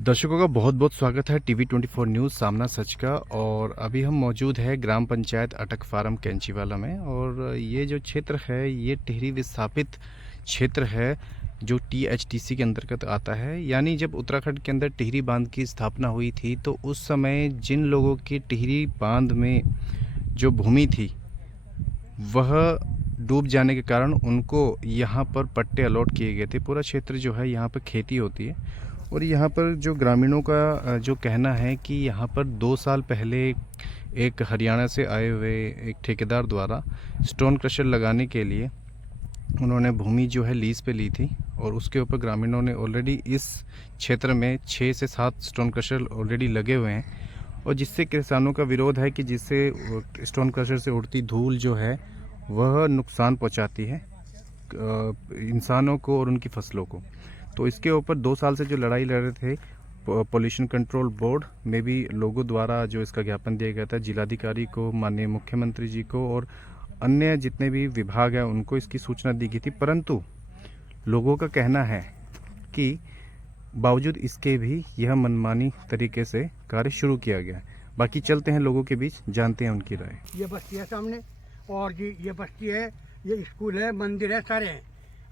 दर्शकों का बहुत बहुत स्वागत है टीवी 24 न्यूज़ सामना सच का। और अभी हम मौजूद है ग्राम पंचायत अटक फार्म कैंचीवाला में। और ये जो क्षेत्र है ये टिहरी विस्थापित क्षेत्र है जो टीएचटीसी के अंतर्गत आता है। यानी जब उत्तराखंड के अंदर टिहरी बांध की स्थापना हुई थी तो उस समय जिन लोगों की टिहरी बांध में जो भूमि थी वह डूब जाने के कारण उनको यहाँ पर पट्टे अलॉट किए गए थे। पूरा क्षेत्र जो है यहाँ पर खेती होती है। और यहाँ पर जो ग्रामीणों का जो कहना है कि यहाँ पर 2 साल पहले एक हरियाणा से आए हुए एक ठेकेदार द्वारा स्टोन क्रशर लगाने के लिए उन्होंने भूमि जो है लीज पे ली थी। और उसके ऊपर ग्रामीणों ने ऑलरेडी इस क्षेत्र में 6 से 7 स्टोन क्रशर ऑलरेडी लगे हुए हैं। और जिससे किसानों का विरोध है कि जिससे स्टोन क्रशर से उड़ती धूल जो है वह नुकसान पहुंचाती है इंसानों को और उनकी फसलों को। तो इसके ऊपर 2 साल से जो लड़ाई लड़ रहे थे पॉल्यूशन कंट्रोल बोर्ड में भी लोगों द्वारा जो इसका ज्ञापन दिया गया था जिलाधिकारी को, माननीय मुख्यमंत्री जी को और अन्य जितने भी विभाग हैं उनको इसकी सूचना दी गई थी। परंतु लोगों का कहना है कि बावजूद इसके भी यह मनमानी तरीके से कार्य शुरू किया गया है। बाकी चलते हैं लोगों के बीच, जानते हैं उनकी राय। ये बस्ती है सामने और जी ये बस्ती है, ये स्कूल है, मंदिर है, सारे हैं।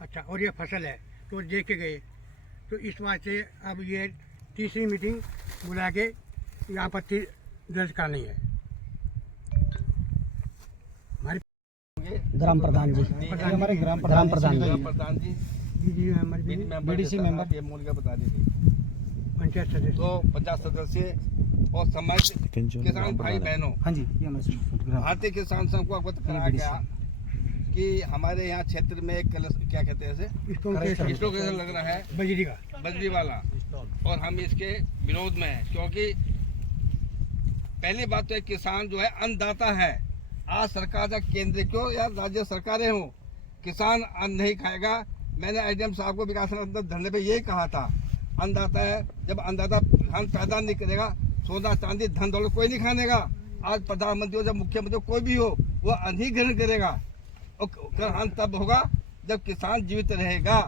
अच्छा, और ये फसल है तो देख के गए। तो इस वास्ते अब ये तीसरी मीटिंग बुला के यहाँ पर दर्ज करनी है। हमारे ग्राम प्रधान जी, हमारे ग्राम प्रधान जी जी हमारे बीडीसी मेंबर ये मूल का बता दीजिए। पंचायत सदस्य तो 50 सदस्य और समाज किसान भाई बहनों, हाँ जी, ये हमारे भारतीय किसान संघ को अवगत कराया गया कि हमारे यहाँ क्षेत्र में एक क्या कहते हैं इसे स्टोन लग रहा है बजरी का, बजरी वाला, और हम इसके विरोध में हैं। क्योंकि पहली बात तो एक किसान जो है अन्नदाता है। आज सरकार का केंद्र क्यों या राज्य सरकारें हो, किसान अन्न नहीं खाएगा। मैंने एडीएम साहब को विकास धरने पे यही कहा था, अन्नदाता है, जब अन्नदाता धान पैदा नहीं करेगा, सोना चांदी धन दौलत कोई नहीं खानेगा। आज प्रधानमंत्री हो, जब मुख्यमंत्री कोई भी हो, वो अन्न ही ग्रहण करेगा। और अन्न तब होगा जब किसान जीवित रहेगा।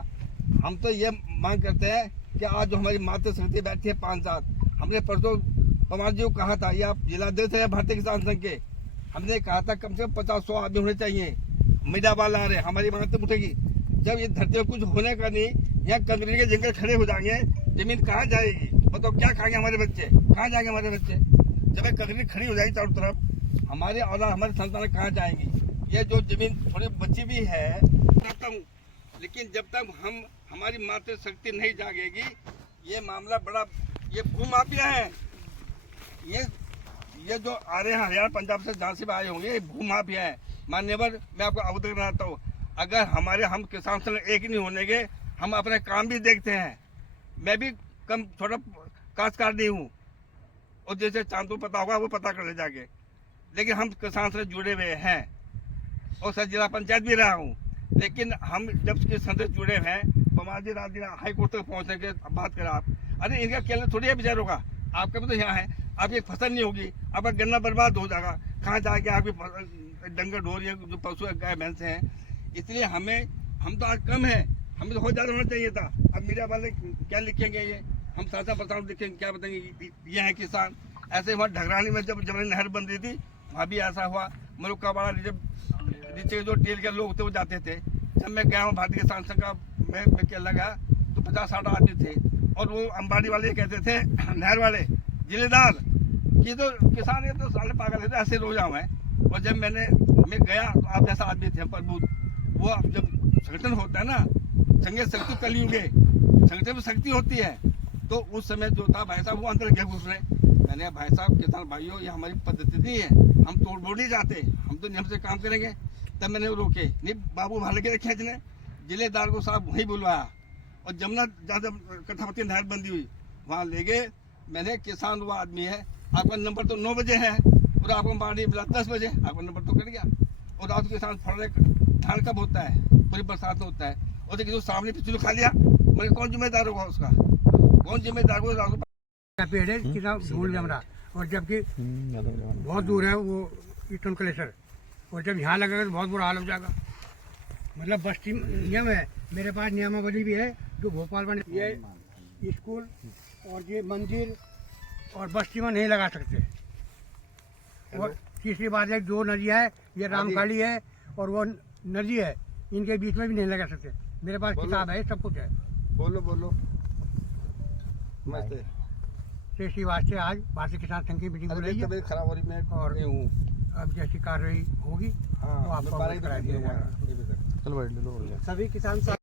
हम तो ये मांग करते हैं कि आज जो हमारी मातृ समिति बैठी है 5-7, हमने परसों पवार जी को कहा था, ये आप जिलाध्यक्ष है भारतीय किसान संघ के, हमने कहा था कम से कम 50-100 आदमी होने चाहिए। मीडिया वाला आ रहे, हमारी मांग तो उठेगी। जब ये धरती में कुछ होने का नहीं, यहाँ कंकरी के जंगल खड़े हो जाएंगे, जमीन कहाँ जाएगी? बताओ क्या खाएंगे हमारे बच्चे, कहाँ जाएंगे हमारे बच्चे? जब ये कंकरी खड़ी हो जाएगी चारों तरफ, हमारे औलाद हमारे संतान कहाँ जाएंगी? ये जो जमीन थोड़ी बची भी है करता हूँ, लेकिन जब तक हम हमारी मातृ शक्ति नहीं जागेगी, ये मामला बड़ा, ये भूमाफिया है। ये जो आ रहे हैं हरियाणा पंजाब से जहाँ से भी आए होंगे, ये भूमाफिया है। मान्यवर, मैं आपको अवगत कराता हूँ, अगर हम किसान संग एक नहीं होने के, हम अपने काम भी देखते हैं। मैं भी कम थोड़ा काश्तकार नहीं हूँ, और जैसे चांद को पता होगा वो पता कर ले जाके, लेकिन हम किसान से जुड़े हुए हैं और सर जिला पंचायत भी रहा हूँ। लेकिन हम जब किसान से जुड़े हुए हैं, पवार जी रात दिन हाई कोर्ट तक पहुँचने के बात करें आप, अरे इनका केंद्र थोड़ी है बेचारों का, आपका भी तो यहाँ है, आपकी फसल नहीं होगी, आपका गन्ना बर्बाद हो जाएगा, कहाँ जाके आपकी डंगर ढोर या जो पशु गाय भैंस हैं। इसलिए हम तो आज कम है, हमें तो बहुत ज़्यादा होना चाहिए था। अब मीडिया वाले क्या लिखेंगे, ये हम साझा प्रसारण लिखेंगे, क्या बताएंगे ये है किसान। ऐसे वहाँ ढगरानी में जब नहर बन रही थी, वहाँ भी ऐसा हुआ। मरुक्कावाड़ा जब नीचे जो टेल के लोग थे वो जाते थे, जब मैं गया हूँ भारतीय किसान संघ का मैं क्या लगा तो 50-60 आदमी थे, और वो अंबाड़ी वाले कहते थे, नहर वाले जिलेदार कि तो किसान ये तो साले पागल है, ऐसे रो जाऊँ मैं। और जब मैं गया तो आप जैसा आदमी थे प्रबुद्ध, वो जब संगठन होता है ना, संघ शक्ति कलयुगे, संगठन में शक्ति होती है, तो उस समय जो था भाई साहब वो अंदर गए घुस रहे। मैंने भाई साहब किसान भाइयों, ये हमारी पद्धति नहीं है, हम तोड़ बोड़ नहीं जाते, हम तो नियम से काम करेंगे। तब मैंने रोके नहीं, बाबू भाले के खींचने, जिलेदार को साहब वहीं बुलवाया, और जमुना जब कठावती नहर बंदी हुई वहाँ ले गए। मैंने किसान वो आदमी है, आपका नंबर तो 9 बजे है और आपको पानी मिला 10 बजे, आपका नंबर तो कट गया। और रात को किसान फड़ रहे, धान कब होता है? पूरी बरसात में होता है। और देखिए जो सामने पिछले खा लिया, मेरे कौन जिम्मेदार होगा उसका, कौन जिम्मेदार होगा? रात को पेड़ है किसान भूल जमरा, और जबकि बहुत दूर है वो स्टोन क्रशर, और जब यहाँ लगेगा तो बहुत बुरा हाल हो जाएगा। मतलब बस्ती नियम है, मेरे पास नियमावली भी है जो भोपाल में, ये स्कूल और ये मंदिर और बस्ती में नहीं लगा सकते। और तीसरी बात है, जो नदियाँ है ये रामकाली है और वो नदी है, इनके बीच में भी नहीं लगा सकते। मेरे पास किताब है, सब कुछ है। बोलो बोलो नमस्ते। तो इसी वास्ते आज भारतीय किसान संघ की मीटिंग अरे बुलाई मेरी है तबीयत खराब हो रही, मैं और नहीं हूँ। अब जैसी कार्रवाई होगी हाँ, तो आपको मैं 12 अवगत करा दिया जाएगा। चलो भाई ले लो। सभी किसान